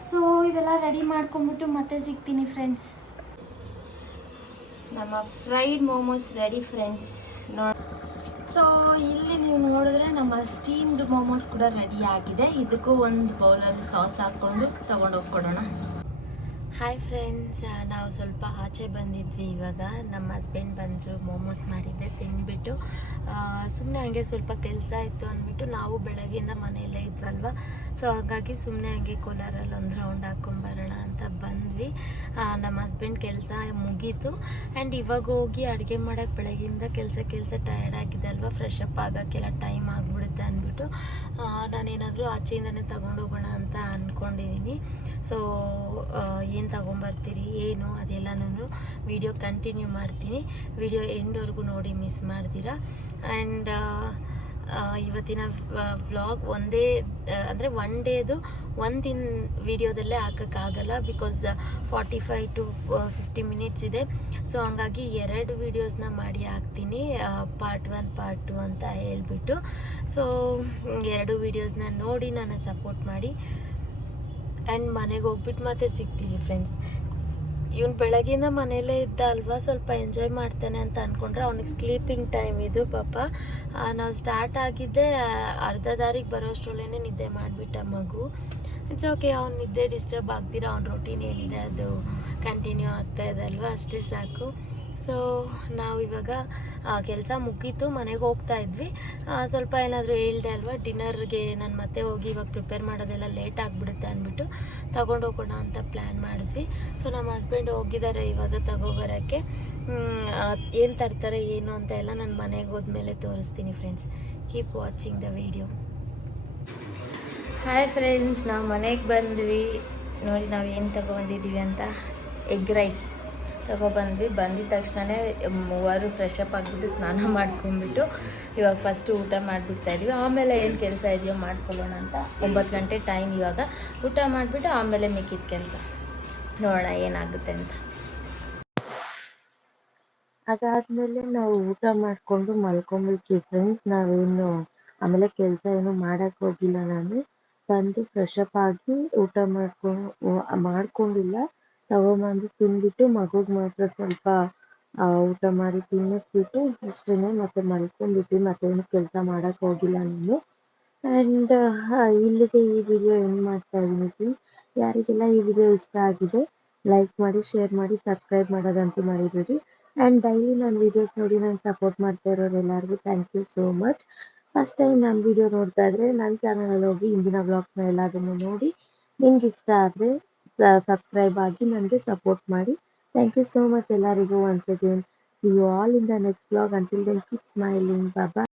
ಸೊ ಇದೆಲ್ಲ ರೆಡಿ ಮಾಡ್ಕೊಂಡ್ಬಿಟ್ಟು ಮತ್ತೆ ಸಿಗ್ತೀನಿ ಫ್ರೆಂಡ್ಸ್. ನಮ್ಮ fried momos ready friends. So ಇಲ್ಲಿ ನೀವು ನೋಡಿದ್ರೆ ನಮ್ಮ ಸ್ಟೀಮ್ಡ್ ಮೋಮೋಸ್ ಕೂಡ ರೆಡಿ ಆಗಿದೆ. ಇದಕ್ಕೂ ಒಂದು ಬೌಲಲ್ಲಿ ಸಾಸ್ ಹಾಕ್ಕೊಂಡು ತೊಗೊಂಡೋಗಿ ಕೊಡೋಣ. ಹಾಯ್ ಫ್ರೆಂಡ್ಸ್, ನಾವು ಸ್ವಲ್ಪ ಆಚೆ ಬಂದಿದ್ವಿ. ಇವಾಗ ನಮ್ಮ ಹಸ್ಬೆಂಡ್ ಬಂದರು, ಮೋಮೋಸ್ ಮಾಡಿದ್ದೆ ತಿಂದ್ಬಿಟ್ಟು. ಸುಮ್ಮನೆ ಹಂಗೆ ಸ್ವಲ್ಪ ಕೆಲಸ ಇತ್ತು ಅಂದ್ಬಿಟ್ಟು ನಾವು ಬೆಳಗ್ಗೆಯಿಂದ ಮನೆಯಲ್ಲೇ ಇದ್ವಲ್ವ. ಸೊ ಹಾಗಾಗಿ ಸುಮ್ಮನೆ ಹಂಗೆ ಕೋಲಾರಲ್ಲಿ ಒಂದು ರೌಂಡ್ ಹಾಕ್ಕೊಂಬರೋಣ ಅಂತ ಬಂದ್ವಿ. ನಮ್ಮ ಹಸ್ಬೆಂಡ್ ಕೆಲಸ ಮುಗೀತು. ಆ್ಯಂಡ್ ಇವಾಗ ಹೋಗಿ ಅಡುಗೆ ಮಾಡೋಕ್ಕೆ ಬೆಳಗ್ಗೆಯಿಂದ ಕೆಲಸ ಟಯರ್ಡ್ ಆಗಿದೆ ಅಲ್ವ, ಫ್ರೆಶ್ ಅಪ್ ಆಗೋಕ್ಕೆಲ್ಲ ಟೈಮ್ ಆಗಿಬಿಡುತ್ತೆ ಅಂದ್ಬಿಟ್ಟು ನಾನೇನಾದರೂ ಆಚೆಯಿಂದನೇ ತೊಗೊಂಡೋಗೋಣ ಅಂತ ಅಂದ್ಕೊಂಡಿದ್ದೀನಿ. ಸೊ ಏನು ತೊಗೊಂಬರ್ತೀರಿ ಏನು ಅದೆಲ್ಲನೂ ವಿಡಿಯೋ ಕಂಟಿನ್ಯೂ ಮಾಡ್ತೀನಿ. ವಿಡಿಯೋ ಎಂಡ್ವರೆಗೂ ನೋಡಿ, ಮಿಸ್ ಮಾಡ್ತೀರಾ. ಆ್ಯಂಡ್ ಇವತ್ತಿನ ವ್ಲಾಗ್ ಒಂದೇ ಅಂದರೆ ಒನ್ ಡೇದು ಒಂದಿನ ವಿಡಿಯೋದಲ್ಲೇ ಹಾಕೋಕ್ಕಾಗಲ್ಲ, ಬಿಕಾಸ್ 45 to 50 ಮಿನಿಟ್ಸ್ ಇದೆ. ಸೊ ಹಂಗಾಗಿ 2 ವೀಡಿಯೋಸ್ನ ಮಾಡಿ ಹಾಕ್ತೀನಿ, ಪಾರ್ಟ್ 1 ಪಾರ್ಟ್ 2 ಅಂತ ಹೇಳ್ಬಿಟ್ಟು. ಸೊ 2 ವೀಡಿಯೋಸ್ನ ನೋಡಿ ನನ್ನ ಸಪೋರ್ಟ್ ಮಾಡಿ. ಆ್ಯಂಡ್ ಮನೆಗೆ ಹೋಗ್ಬಿಟ್ಟು ಮತ್ತೆ ಸಿಗ್ತೀನಿ ಫ್ರೆಂಡ್ಸ್. ಇವನು ಬೆಳಗ್ಗಿಂದ ಮನೆಯಲ್ಲೇ ಇದ್ದ ಅಲ್ವಾ, ಸ್ವಲ್ಪ ಎಂಜಾಯ್ ಮಾಡ್ತಾನೆ ಅಂತ ಅಂದ್ಕೊಂಡ್ರೆ ಅವ್ನಿಗೆ ಸ್ಲೀಪಿಂಗ್ ಟೈಮ್ ಇದು ಪಾಪ. ನಾವು ಸ್ಟಾರ್ಟ್ ಆಗಿದ್ದೆ ಅರ್ಧ ದಾರಿಗೆ ಬರೋ ಅಷ್ಟರಲ್ಲೇ ನಿದ್ದೆ ಮಾಡಿಬಿಟ್ಟ ಮಗು. ಇಟ್ಸ್ ಓಕೆ, ಅವ್ನು ನಿದ್ದೆ ಡಿಸ್ಟರ್ಬ್ ಆಗ್ದಿರ ಅವ್ನ ರೊಟೀನ್ ಏನಿದೆ ಅದು ಕಂಟಿನ್ಯೂ ಆಗ್ತಾ ಇದೆ ಅಲ್ವಾ, ಅಷ್ಟೇ ಸಾಕು. ಸೊ ನಾವು ಇವಾಗ ಕೆಲಸ ಮುಗೀತು, ಮನೆಗೆ ಹೋಗ್ತಾ ಇದ್ವಿ. ಸ್ವಲ್ಪ ಏನಾದರೂ ಹೇಳ್ದೆ ಅಲ್ವಾ, ಡಿನ್ನರ್ಗೆ ನಾನು ಮತ್ತೆ ಹೋಗಿ ಇವಾಗ ಪ್ರಿಪೇರ್ ಮಾಡೋದೆಲ್ಲ ಲೇಟ್ ಆಗಿಬಿಡುತ್ತೆ ಅಂದ್ಬಿಟ್ಟು ತೊಗೊಂಡೋಗೋಣ ಅಂತ ಪ್ಲ್ಯಾನ್ ಮಾಡಿದ್ವಿ. ಸೊ ನಮ್ಮ ಹಸ್ಬೆಂಡ್ ಹೋಗಿದ್ದಾರೆ ಇವಾಗ ತಗೋಬರೋಕ್ಕೆ. ಏನು ತರ್ತಾರೆ ಏನು ಅಂತ ಎಲ್ಲ ನಾನು ಮನೆಗೆ ಹೋದ್ಮೇಲೆ ತೋರಿಸ್ತೀನಿ friends. Keep watching the video. Hi friends, ನಾವು ಮನೆಗೆ ಬಂದ್ವಿ. ನೋಡಿ ನಾವು ಏನು ತಗೊಬಂದಿದ್ದೀವಿ ಅಂತ. ಎಗ್ ರೈಸ್ ತಗೊಬಂದ್ವಿ. ಬಂದಿದ ತಕ್ಷಣವೇ ಮೂವರು ಫ್ರೆಶ್ ಅಪ್ ಆಗಿಬಿಟ್ಟು ಸ್ನಾನ ಮಾಡ್ಕೊಂಡ್ಬಿಟ್ಟು ಇವಾಗ ಫಸ್ಟು ಊಟ ಮಾಡಿಬಿಡ್ತಾ ಇದ್ವಿ. ಆಮೇಲೆ ಏನು ಕೆಲಸ ಇದೆಯೋ ಮಾಡ್ಕೊಳ್ಳೋಣ ಅಂತ. 9 ಗಂಟೆ ಟೈಮ್ ಇವಾಗ. ಊಟ ಮಾಡಿಬಿಟ್ಟು ಆಮೇಲೆ ಮಿಕ್ಕಿದ ಕೆಲಸ ನೋಡೋಣ ಏನಾಗುತ್ತೆ ಅಂತ. ಅದಾದ್ಮೇಲೆ ನಾವು ಊಟ ಮಾಡಿಕೊಂಡು ಮಲ್ಕೊಂಡ್ಬಿಟ್ವಿ ಫ್ರೆಂಡ್ಸ್. ನಾವೇನು ಆಮೇಲೆ ಕೆಲಸ ಏನು ಮಾಡಕ್ಕೆ ಹೋಗಿಲ್ಲ. ನಾನು ಬಂದು ಫ್ರೆಶ್ ಅಪ್ ಆಗಿ ಊಟ ಮಾಡ್ಕೊಂಡಿಲ್ಲ, ತಗೊಂಬಂದು ತಿಂದ್ಬಿಟ್ಟು ಮಗುಗೆ ಮಾತ್ರ ಸ್ವಲ್ಪ ಊಟ ಮಾಡಿ ತಿನ್ನಿಸ್ಬಿಟ್ಟು ಅಷ್ಟೇ ಮತ್ತೆ ಮಲ್ಕೊಂಡ್ಬಿಟ್ಟು ಮತ್ತೇನು ಕೆಲಸ ಮಾಡಕ್ಕೆ ಹೋಗಿಲ್ಲ ನಾನು. ಆ್ಯಂಡ್ ಇಲ್ಲಿಗೆ ಈ ವಿಡಿಯೋ ಎಂಡ್ ಮಾಡ್ತಾ ಇದ್ದೀನಿ. ಯಾರಿಗೆಲ್ಲ ಈ ವಿಡಿಯೋ ಇಷ್ಟ ಆಗಿದೆ ಲೈಕ್ ಮಾಡಿ, ಶೇರ್ ಮಾಡಿ, ಸಬ್ಸ್ಕ್ರೈಬ್ ಮಾಡೋದಂತೂ ಮರಿಬೇಡಿ. ಆ್ಯಂಡ್ ಡೈಲಿ ನನ್ನ ವೀಡಿಯೋಸ್ ನೋಡಿ ನಾನು ಸಪೋರ್ಟ್ ಮಾಡ್ತಾ ಇರೋರೆಲ್ಲರಿಗೂ thank you so much. First time ನನ್ನ ವಿಡಿಯೋ ನೋಡ್ತಾ ಇದ್ರೆ ನನ್ನ ಚಾನಲಲ್ಲಿ ಹೋಗಿ ಹಿಂದಿನ ವ್ಲಾಗ್ಸ್ನ ಎಲ್ಲದನ್ನು ನೋಡಿ ನಿಮ್ಗೆ ಇಷ್ಟ ಆದರೆ ಸಬ್ಸ್ಕ್ರೈಬ್ ಆಗಿ ನನಗೆ ಸಪೋರ್ಟ್ ಮಾಡಿ. ಥ್ಯಾಂಕ್ ಯು ಸೋ ಮಚ್ ಎಲ್ಲರಿಗೂ once again. See you all in the next vlog. Until then keep smiling. Bye.